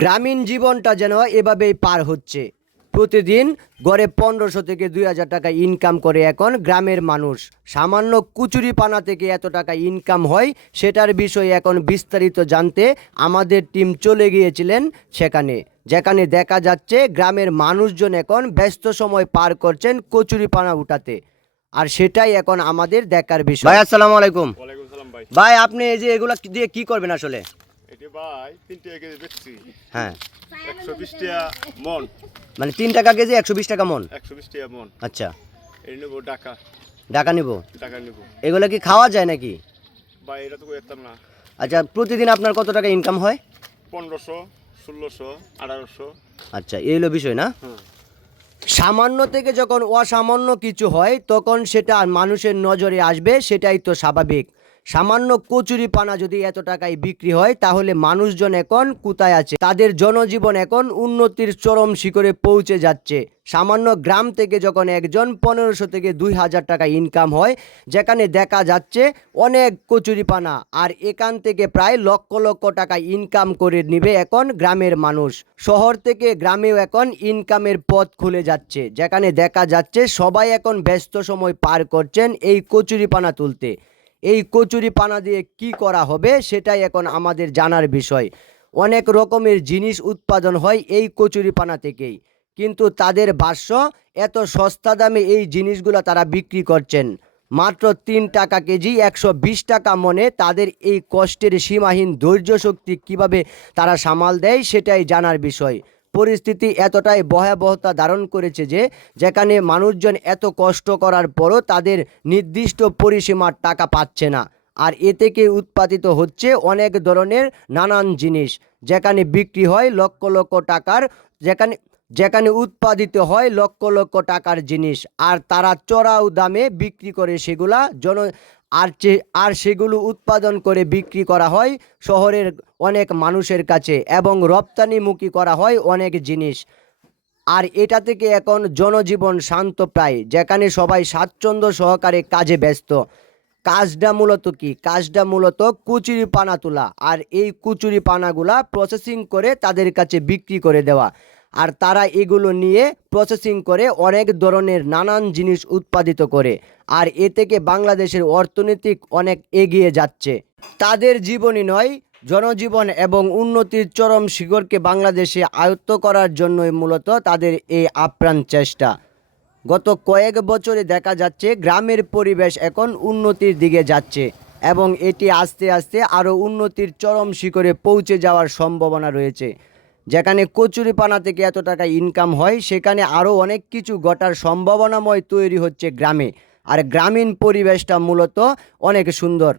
গ্রামীণ জীবনটা যেন এভাবেই পার হচ্ছে। প্রতিদিন গড়ে পনেরোশো থেকে দুই হাজার টাকা ইনকাম করে এখন গ্রামের মানুষ। সামান্য কুচুরি পানা থেকে এত টাকা ইনকাম হয় সেটার বিষয়ে এখন বিস্তারিত জানতে আমাদের টিম চলে গিয়েছিলেন সেখানে। যেখানে দেখা যাচ্ছে গ্রামের মানুষজন এখন ব্যস্ত সময় পার করছেন কচুরি পানা উঠাতে। আর সেটাই এখন আমাদের দেখার বিষয়। ভাই আসসালামু আলাইকুম। ভাই। ভাই আপনি এই যে এগুলো দিয়ে কি করবেন আসলে? ভাই কেজি বেচছি। হ্যাঁ। টাকা মন। মানে তিন টাকা কেজি একশো বিশ টাকা মন? একশো বিশ টাকা মন। আচ্ছা। এই নেব টাকা টাকা নিব? টাকা নেব। এগুলো কি খাওয়া যায় নাকি? ভাই এটা তো করতাম না। আচ্ছা প্রতিদিন আপনার কত টাকা ইনকাম হয়? পনেরোশো ষোলোশো আঠারোশো। আচ্ছা এই হলো বিষয় না? সামান্য থেকে যখন অসামান্য কিছু হয় তখন সেটা মানুষের নজরে আসবে সেটাই তো স্বাভাবিক। সামান্য কচুরি পানা যদি এত টাকায় বিক্রি হয়, তাহলে মানুষজন এখন কোথায় আছে। তাদের জনজীবন এখন উন্নতির চরম শিখরে পৌঁছে যাচ্ছে। সামান্য গ্রাম থেকে যখন একজন পনেরোশো থেকে দুই হাজার টাকা ইনকাম হয়, যেখানে দেখা যাচ্ছে অনেক কচুরি পানা, আর এখান থেকে প্রায় লক্ষ লক্ষ টাকা ইনকাম করে নিবে এখন গ্রামের মানুষ। শহর থেকে গ্রামেও এখন ইনকামের পথ খুলে যাচ্ছে, যেখানে দেখা যাচ্ছে সবাই এখন ব্যস্ত সময় পার করছেন এই কচুরি পানা তুলতে। এই কচুরি পানা দিয়ে কি করা হবে সেটাই এখন আমাদের জানার বিষয়। অনেক রকমের জিনিস উৎপাদন হয় এই কচুরি পানা থেকেই। কিন্তু তাদের ভাষ্য এত সস্তা দামে এই জিনিসগুলো তারা বিক্রি করছেন। মাত্র তিন টাকা কেজি, একশো বিশ টাকা মনে তাদের এই কষ্টের সীমাহীন ধৈর্য শক্তি কীভাবে তারা সামাল দেয় সেটাই জানার বিষয়। পরিস্থিতি এতটাই ভয়াবহতা ধারণ করেছে যে যেখানে মানুষজন এত কষ্ট করার পরও তাদের নির্দিষ্ট পরিসীমার টাকা পাচ্ছে না। আর এ থেকে উৎপাদিত হচ্ছে অনেক ধরনের নানান জিনিস। যেখানে বিক্রি হয় লক্ষ লক্ষ টাকার, যেখানে যেখানে উৎপাদিত হয় লক্ষ লক্ষ টাকার জিনিস। আর তারা চড়াও দামে বিক্রি করে সেগুলা জন আর চে আর সেগুলো উৎপাদন করে বিক্রি করা হয় শহরের অনেক মানুষের কাছে এবং রপ্তানিমুখী করা হয় অনেক জিনিস। আর এটা থেকে এখন জনজীবন শান্ত প্রায়, যেখানে সবাই স্বাচ্ছন্দ্য সহকারে কাজে ব্যস্ত। কাজটা মূলত কি? কাজটা মূলত কুচুরি পানা তোলা। আর এই কুচুরি পানাগুলা প্রসেসিং করে তাদের কাছে বিক্রি করে দেওয়া। আর তারা এগুলো নিয়ে প্রসেসিং করে অনেক ধরনের নানান জিনিস উৎপাদিত করে। আর এ থেকে বাংলাদেশের অর্থনৈতিক অনেক এগিয়ে যাচ্ছে। তাদের জীবনই নয়, জনজীবন এবং উন্নতির চরম শিখরকে বাংলাদেশে আয়ত্ত করার জন্যই মূলত তাদের এই আপ্রাণ চেষ্টা। গত কয়েক বছরে দেখা যাচ্ছে গ্রামের পরিবেশ এখন উন্নতির দিকে যাচ্ছে এবং এটি আস্তে আস্তে আরও উন্নতির চরম শিখরে পৌঁছে যাওয়ার সম্ভাবনা রয়েছে। যেখানে কচুরিপানা থেকে এত টাকা ইনকাম হয়, সেখানে আরও অনেক কিছু ঘটার সম্ভাবনাময় তৈরি হচ্ছে গ্রামে। আর গ্রামীণ পরিবেশটা মূলত অনেক সুন্দর।